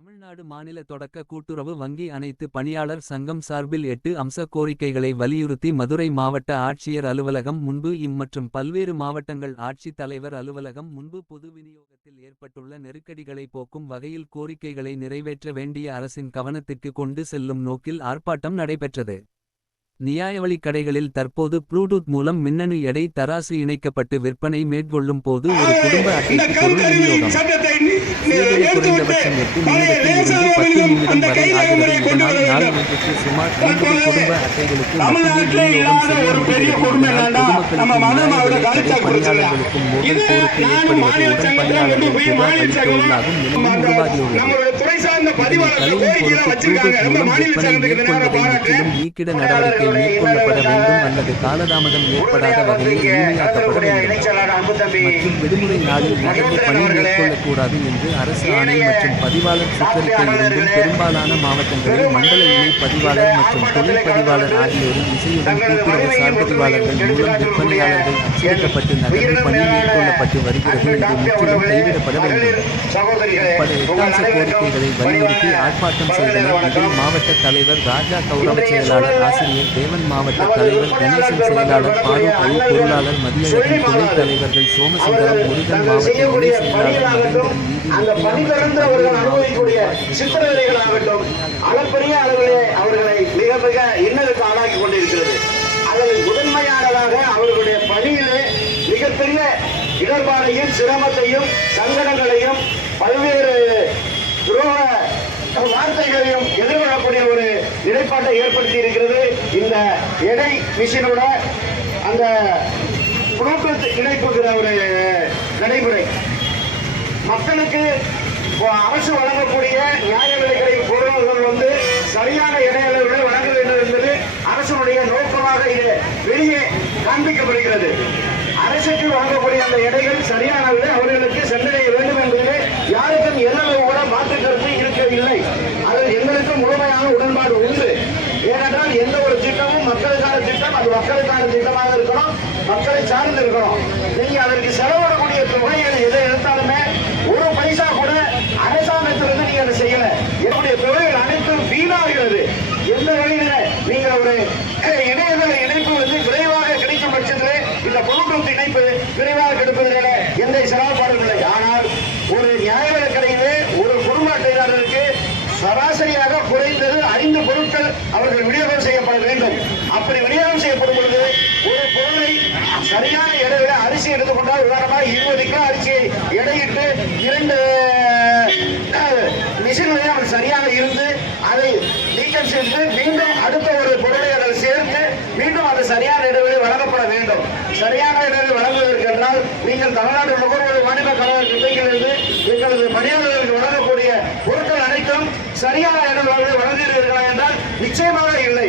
தமிழ்நாடு மாநில தொடக்க கூட்டுறவு வங்கி அனைத்து பணியாளர் சங்கம் சார்பில் எட்டு அம்ச கோரிக்கைகளை வலியுறுத்தி மதுரை மாவட்ட ஆட்சியர் அலுவலகம் முன்பு இம் மற்றும் பல்வேறு மாவட்டங்கள் ஆட்சித் தலைவர் அலுவலகம் முன்பு பொது விநியோகத்தில் ஏற்பட்டுள்ள நெருக்கடிகளை போக்கும் வகையில் கோரிக்கைகளை நிறைவேற்ற வேண்டிய அரசின் கவனத்திற்கு கொண்டு செல்லும் நோக்கில் ஆர்ப்பாட்டம் நடைபெற்றது. நியாயவழிக் கடைகளில் தற்போது ப்ளூடூத் மூலம் மின்னணு எடை தராசு இணைக்கப்பட்டு விற்பனை மேற்கொள்ளும் போது ஒரு குடும்ப அட்டைக்கு பொருள் விநியோகம். சேவையை குறைந்தபட்சம் எட்டு நிமிடத்தில் இருந்து பத்து நிமிடம் வரை ஆகிறது நாள் ஒன்றுக்கு சுமார் ஐம்பது குடும்ப அட்டைகளுக்கு விநியோகம் பொதுமக்களுக்கும் பணியாளர்களுக்கும் மோதல் போருக்கு ஏற்படுவது உடன் அளிக்க உள்ளாகும் உருவாகியுள்ளது சார்ந்த பதிவாளர்கள் வச்சிருக்காங்க. நம்ம மாநில முற்றிலும் நீக்கிட நடவடிக்கை மேற்கொள்ளப்பட வேண்டும் அல்லது காலதாமதம் ஏற்படாத வகையில் வேண்டும். அம்புத்தம்பி மற்றும் விடுமுறை நாளில் நகர்வு பணி மேற்கொள்ளக்கூடாது என்று அரசு ஆணை மற்றும் பதிவாளர் சுற்றறிக்கை இருந்தும் பெரும்பாலான மாவட்டங்களில் மண்டல இணை பதிவாளர் மற்றும் தொழில் பதிவாளர் ஆகியோரின் இசையுடன் கூட்டுறவு சார் பதிவாளர்கள் மூலம் விற்பனையாளர்கள் அச்சிடப்பட்டு நகர்வு பணி மேற்கொள்ளப்பட்டு வருகிறது இது முற்றிலும் கைவிடப்பட வேண்டும். கோரிக்கைகளை வலியுறுத்தி ஆர்ப்பாட்டம் செய்தனர். இதில் மாவட்ட தலைவர் ராஜா கௌரவ செயலாளர் ஆசிரியர் தேவன் மாவட்ட தலைவர் கணேசன் செயலாளர் பாரூக் அலி பொருளாளர் மதியழகன் துணைத் தலைவர்கள் சோமசுந்தரம் முருகன் மாவட்ட இணை செயலாளர் மகேந்திரன் தொடர்ந்து அவர்கள் அளப்பரிய அளவிலே மிக மிக இன்னலுக்கு ஆளாக்கி கொண்டிருக்கிறது. அதில் முதன்மையானதாக அவர்களுடைய பணியிலே மிகப்பெரிய இடர்பாடையும் சிரமத்தையும் சங்கடங்களையும் பல்வேறு நிலைப்பாட்டை ஏற்படுத்தி இருக்கிறது. இந்த எடை மிஷினோட அந்த ப்ளூடூத் இணைப்புகிற ஒரு நடைமுறை. மக்களுக்கு அரசு வழங்கக்கூடிய நியாய விலைகளை பொருள்கள் வந்து சரியான இடையளவில் வழங்க வேண்டும் என்பது அரசுடைய நோக்கமாக இது வெளியே காண்பிக்கப்படுகிறது. அரசுக்கு வழங்கக்கூடிய அந்த எடைகள் சரியான மக்களுக்கான திட்டமாக இருக்கணும் மக்களை சார்ந்து இருக்கணும். நீங்க அதற்கு செலவிடக்கூடிய தொகைகள் எதை எடுத்தாலுமே ஒரு பைசா கூட அரசாங்கத்திலிருந்து நீங்க அதை செய்யல. என்னுடைய தொகைகள் அனைத்தும் வீணாகிறது. எந்த வழியில நீங்க ஒரு இணையதள இணைப்பு வந்து விரைவாக கிடைக்கும் பட்சத்திலே இந்த ப்ளூடூத் இணைப்பு விரைவாக கிடைப்பதில் எந்த சிறப்பாடும் இல்லை. ஆனால் ஒரு நியாய விலைக் கடையிலே ஒரு குடும்ப அட்டைதாரருக்கு சராசரியாக குறைந்தது ஐந்து பொருட்கள் அவர்கள் விநியோகம் செய்யப்பட வேண்டும். அப்படி விநியோகம் சரியான எடையில அரிசி எடுத்துக்கொண்டால் உதாரணமாக இருபது கிலோ அரிசியை எடையிட்டு இரண்டு மிஷின்களை அவன் சரியாக இருந்து அதை நீக்கம் செய்து மீண்டும் அடுத்த ஒரு பொருளை அதில் சேர்த்து மீண்டும் அது சரியான இடைவெளி வழங்கப்பட வேண்டும். சரியான இடைவெளி வழங்குவதற்கு என்றால் நீங்கள் தமிழ்நாடு நுகர்வோர் மாநில கழக கிளைகளிலிருந்து எங்களது பணியாளர்களுக்கு வழங்கக்கூடிய பொருட்கள் அனைத்தும் சரியான இடைவெளிகளை வழங்குகிறீர்களா என்றால் நிச்சயமாக இல்லை.